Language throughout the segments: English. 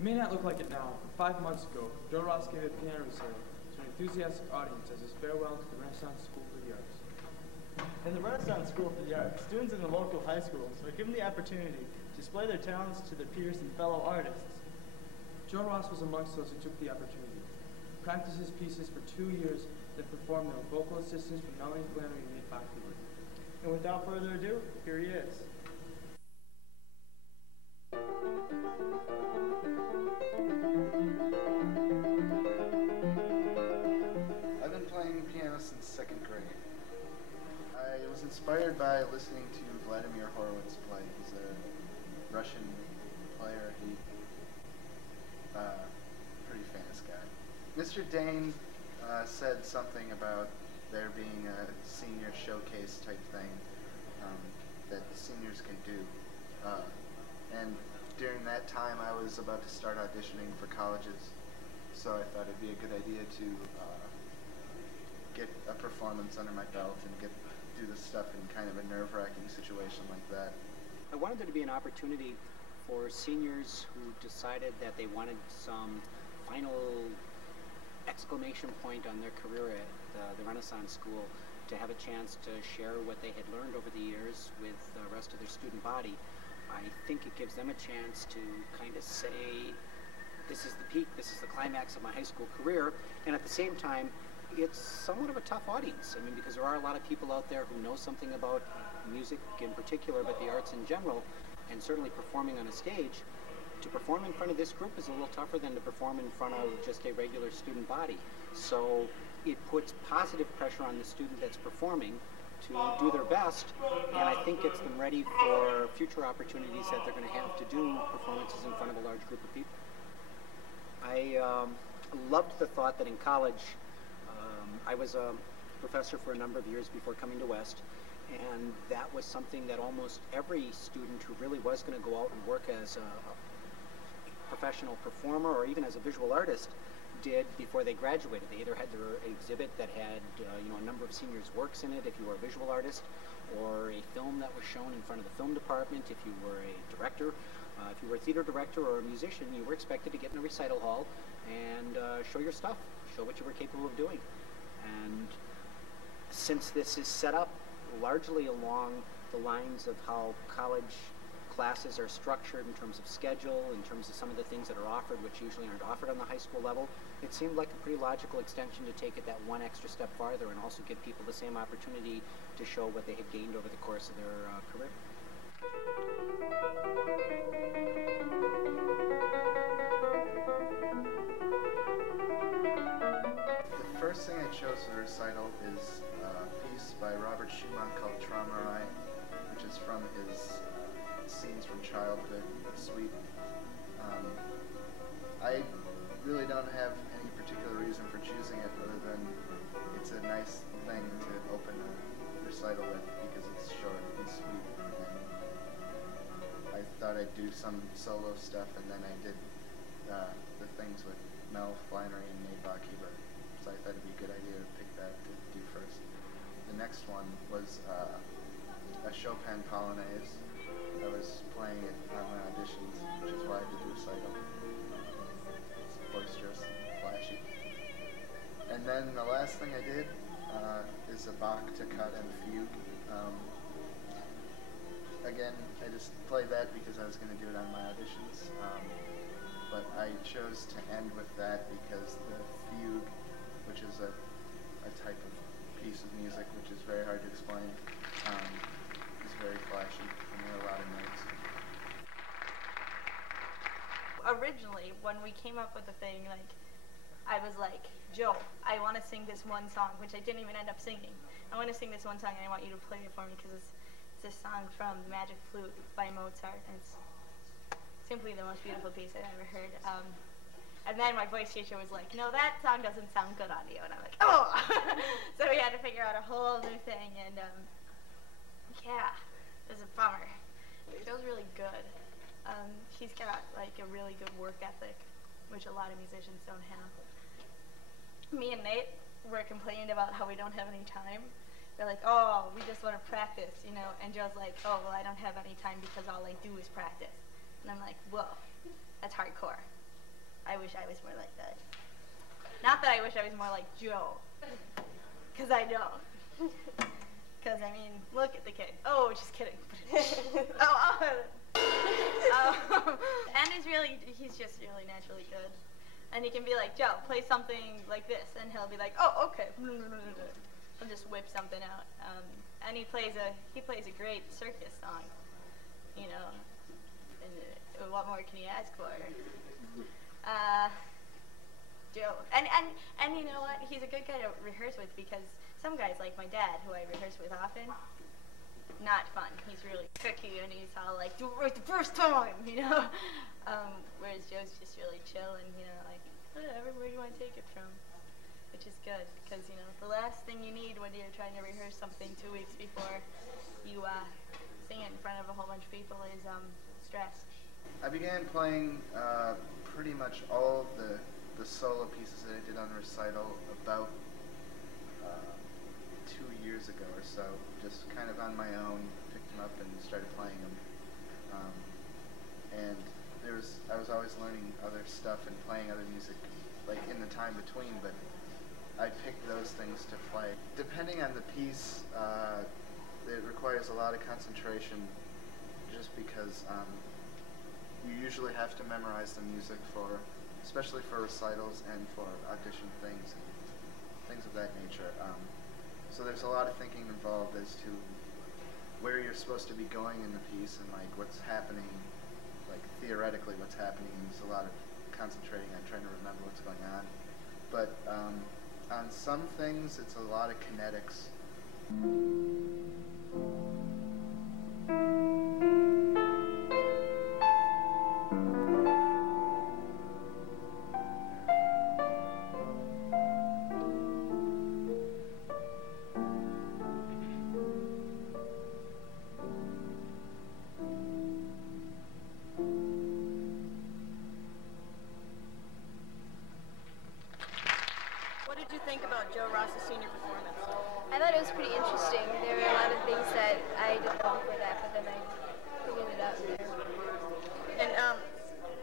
It may not look like it now, but 5 months ago, Joe Ross gave a piano recital to an enthusiastic audience as his farewell to the Renaissance School for the Arts. In the Renaissance School for the Arts, students in the local high schools are given the opportunity to display their talents to their peers and fellow artists. Joe Ross was amongst those who took the opportunity. He practiced his pieces for 2 years, then performed them with vocal assistance from Melanie Flannery and Nate Bachhuber. And without further ado, here he is. I've been playing piano since 2nd grade. I was inspired by listening to Vladimir Horowitz play. He's a Russian player. Pretty famous guy. Mr. Dane said something about there being a senior showcase type thing that seniors can do. And during that time I was about to start auditioning for colleges, so I thought it'd be a good idea to get a performance under my belt and do this stuff in kind of a nerve-wracking situation like that. I wanted there to be an opportunity for seniors who decided that they wanted some final exclamation point on their career at the Renaissance School to have a chance to share what they had learned over the years with the rest of their student body. I think it gives them a chance to kind of say, this is the peak, this is the climax of my high school career, and at the same time, it's somewhat of a tough audience. I mean, because there are a lot of people out there who know something about music in particular, but the arts in general, and certainly performing on a stage. To perform in front of this group is a little tougher than to perform in front of just a regular student body. So it puts positive pressure on the student that's performing to do their best, and I think gets them ready for future opportunities that they're going to have to do performances in front of a large group of people. I loved the thought that in college, I was a professor for a number of years before coming to West, and that was something that almost every student who really was going to go out and work as a professional performer or even as a visual artist did before they graduated. They either had their exhibit that had a number of seniors' works in it if you were a visual artist, or a film that was shown in front of the film department if you were a director. If you were a theater director or a musician, you were expected to get in a recital hall and show your stuff, show what you were capable of doing. And since this is set up largely along the lines of how college classes are structured in terms of schedule, in terms of some of the things that are offered, which usually aren't offered on the high school level, it seemed like a pretty logical extension to take it that one extra step farther and also give people the same opportunity to show what they had gained over the course of their career. The first thing I chose for the recital is a piece by Robert Schumann called Traumerei, which is from his Scenes from Childhood suite. I really don't have any particular reason for choosing it other than it's a nice thing to open a recital with because it's short and sweet. And I thought I'd do some solo stuff, and then I did the things with Mel Flannery and Nate Bachhuber. So I thought it'd be a good idea to pick that to do first. The next one was a Chopin Polonaise. I was playing it on my auditions, which is why I did the recital. It's boisterous and flashy. And then the last thing I did is a Bach toccata and fugue. Again, I just played that because I was going to do it on my auditions. But I chose to end with that because the fugue, which is a type of piece of music which is very hard to explain, is very flashy, and there are a lot of notes. Originally, when we came up with the thing, I was like, Joe, I want to sing this one song, which I didn't even end up singing. I want to sing this one song, and I want you to play it for me, because it's a song from The Magic Flute by Mozart, and it's simply the most beautiful piece I've ever heard. And then my voice teacher was like, no, that song doesn't sound good on you. And I'm like, oh! So we had to figure out a whole new thing, and yeah, it was a bummer. It was really good. He's got like a really good work ethic, which a lot of musicians don't have. Me and Nate were complaining about how we don't have any time. They're like, oh, we just want to practice, you know. And Joe's like, oh, well, I don't have any time because all I do is practice. And I'm like, whoa, that's hardcore. I wish I was more like that. Not that I wish I was more like Joe, because I don't. Because, I mean, look at the kid. Oh, just kidding. And he's just really naturally good. And he can be like, Joe, play something like this. And he'll be like, oh, okay. He'll just whip something out. And he plays a great circus song, you know. And what more can you ask for? Joe. And you know what? He's a good guy to rehearse with, because some guys like my dad, who I rehearse with often, not fun. He's really tricky, and he's all like, do it right the first time, you know? Whereas Joe's just really chill and, you know, like, whatever, where do you want to take it from? Which is good, because, you know, the last thing you need when you're trying to rehearse something 2 weeks before you sing it in front of a whole bunch of people is stress. I began playing pretty much all of the solo pieces that I did on recital about 2 years ago or so, just kind of on my own, picked them up and started playing them. And I was always learning other stuff and playing other music, like in the time between, but I picked those things to play. Depending on the piece, it requires a lot of concentration, just because you usually have to memorize the music especially for recitals and for audition things of that nature. So there's a lot of thinking involved as to where you're supposed to be going in the piece and like what's happening, like theoretically what's happening. And there's a lot of concentrating on trying to remember what's going on. But on some things, it's a lot of kinetics. What did you think about Joe Ross's Senior Performance? I thought it was pretty interesting. There were a lot of things that I didn't know before that, but then I figured it out there. And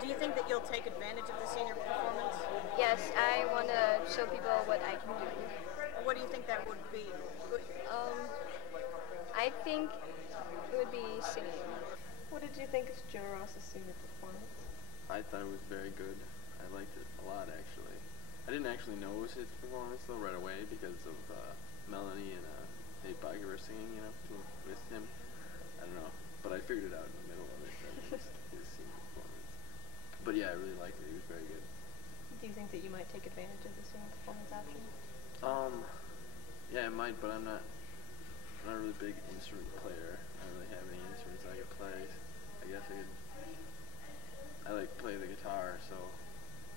do you think that you'll take advantage of the Senior Performance? Yes, I want to show people what I can do. What do you think that would be? I think it would be singing. What did you think of Joe Ross's Senior Performance? I thought it was very good. I liked it a lot, actually. I didn't actually know it was his performance, though, right away because of Melanie and Nate Boggy were singing, you know, with him. I don't know, but I figured it out in the middle of it, that it was his senior performance. But yeah, I really liked it. He was very good. Do you think that you might take advantage of the Senior Performance option? Yeah, I might, but I'm not a really big instrument player. I don't really have any instruments I could play. I guess I like play the guitar, so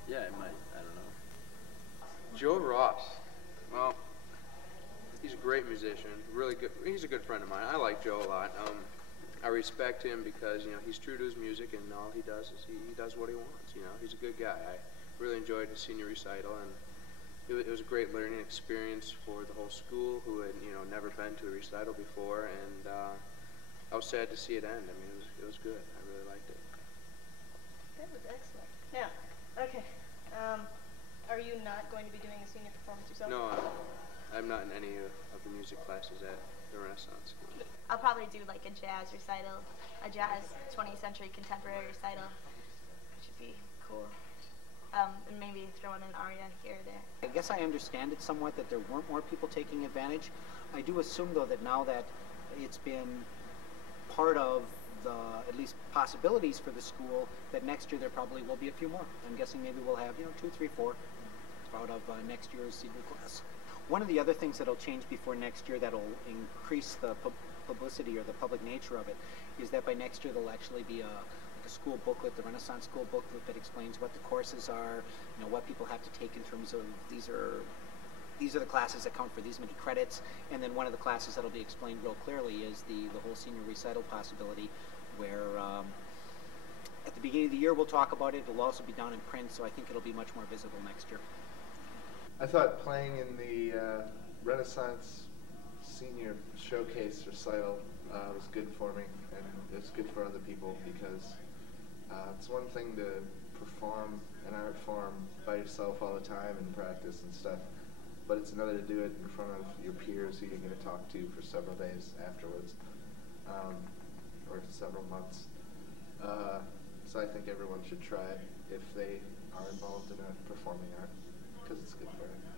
yeah, I might. I don't know. Joe Ross, well, he's a great musician, really good. He's a good friend of mine. I like Joe a lot. I respect him because, you know, he's true to his music, and all he does is he does what he wants. You know, he's a good guy. I really enjoyed his senior recital, and it was a great learning experience for the whole school who had, you know, never been to a recital before, and I was sad to see it end. I mean, it was good. I really liked it. That was excellent. Yeah. Okay. Are you not going to be doing a senior performance yourself? No, I'm not in any of the music classes at the Renaissance School. I'll probably do like a jazz recital, a jazz 20th century contemporary recital, which would be cool. And maybe throw in an aria here or there. I guess I understand it somewhat that there weren't more people taking advantage. I do assume, though, that now that it's been part of the, at least possibilities for the school, that next year there probably will be a few more. I'm guessing maybe we'll have, you know, 2, 3, 4 out of next year's senior class. One of the other things that'll change before next year that'll increase the publicity or the public nature of it is that by next year there'll actually be a school booklet, the Renaissance School booklet, that explains what the courses are, you know, what people have to take in terms of these are the classes that count for these many credits, and then one of the classes that'll be explained real clearly is the whole senior recital possibility, where at the beginning of the year we'll talk about it. It'll also be down in print, so I think it'll be much more visible next year. I thought playing in the Renaissance Senior Showcase recital was good for me, and it's good for other people because It's one thing to perform an art form by yourself all the time and practice and stuff, but it's another to do it in front of your peers who you're going to talk to for several days afterwards, or several months. So I think everyone should try it if they are involved in a performing art, because it's good for it.